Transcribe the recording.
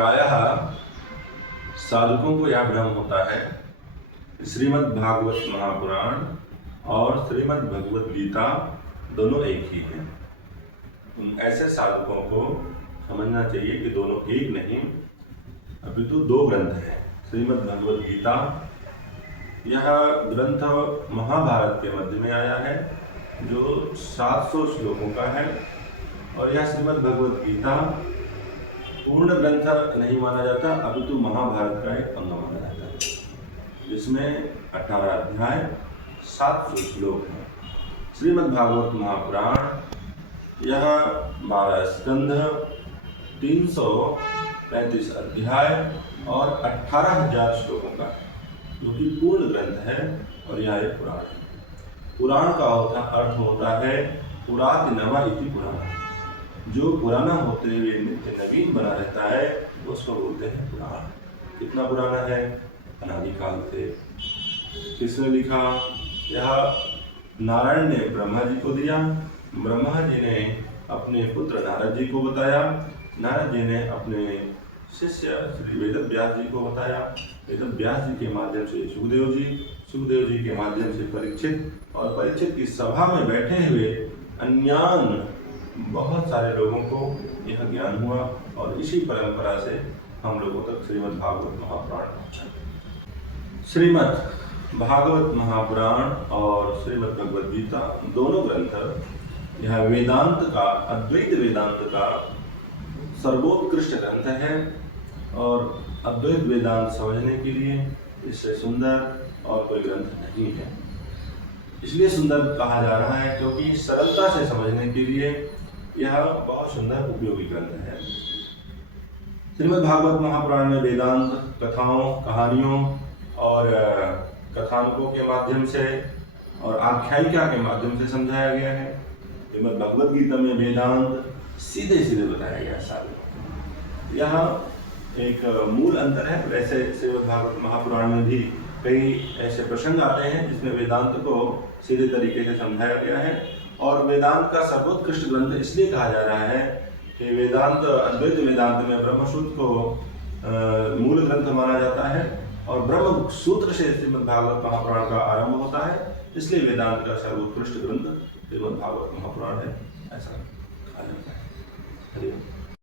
प्रायः साधकों को यह भ्रम होता है श्रीमद् भागवत महापुराण और श्रीमद् भगवत गीता दोनों एक ही हैं। ऐसे साधकों को समझना चाहिए कि दोनों एक नहीं अपितु दो ग्रंथ हैं। श्रीमद् भगवत गीता यह ग्रंथ महाभारत के मध्य में आया है जो 700 श्लोकों का है और यह श्रीमद् भगवत गीता पूर्ण ग्रंथ नहीं माना जाता अपितु महाभारत का एक अंग माना जाता है जिसमें 18 अध्याय 700 श्लोक हैं। श्रीमद् भागवत महापुराण यह 12 स्कंध 335 अध्याय और 18,000 श्लोकों का जो कि पूर्ण ग्रंथ है और यह एक पुराण है। पुराण का अर्थ होता है पुराति नवा इति पुराण, जो पुराना होते हुए नित्य नवीन बना रहता है उसको बोलते हैं पुराण। कितना पुराना है? अनादिकाल से। किसने लिखा? यह नारायण ने ब्रह्मा जी को दिया, ब्रह्मा जी ने अपने पुत्र नारद जी को बताया, नारद जी ने अपने शिष्य श्री वेद व्यास जी को बताया, वेद व्यास जी के माध्यम से सुखदेव जी के माध्यम से परीक्षित और परीक्षित की सभा में बैठे हुए अन्यान बहुत सारे लोगों को यह ज्ञान हुआ और इसी परंपरा से हम लोगों तक श्रीमद् भागवत महापुराण पहुंचा। श्रीमद् भागवत महापुराण और श्रीमद् भगवत गीता दोनों ग्रंथ यह वेदांत का, अद्वैत वेदांत का सर्वोत्कृष्ट ग्रंथ है और अद्वैत वेदांत समझने के लिए इससे सुंदर और कोई ग्रंथ नहीं है। इसलिए सुंदर कहा जा रहा है क्योंकि सरलता से समझने के लिए यह बहुत सुंदर उपयोगी ग्रंथ है। श्रीमद् भागवत महापुराण में वेदांत कथाओं, कहानियों और कथानकों के माध्यम से और आख्यायिका के माध्यम से समझाया गया है। श्रीमद् भगवत गीता में वेदांत सीधे सीधे बताया गया सारे। यह एक मूल अंतर है। वैसे श्रीमद् भागवत महापुराण में भी कई ऐसे प्रसंग आते हैं जिसमें वेदांत को सीधे तरीके से समझाया गया है और वेदांत का सर्वोत्कृष्ट ग्रंथ इसलिए कहा जा रहा है कि वेदांत, अद्वैत वेदांत में ब्रह्मसूत्र को मूल ग्रंथ माना जाता है और ब्रह्म सूत्र से श्रीमद् भागवत महापुराण का आरंभ होता है, इसलिए वेदांत का सर्वोत्कृष्ट ग्रंथ श्रीमद् भागवत महापुराण है, ऐसा कहा जाता है।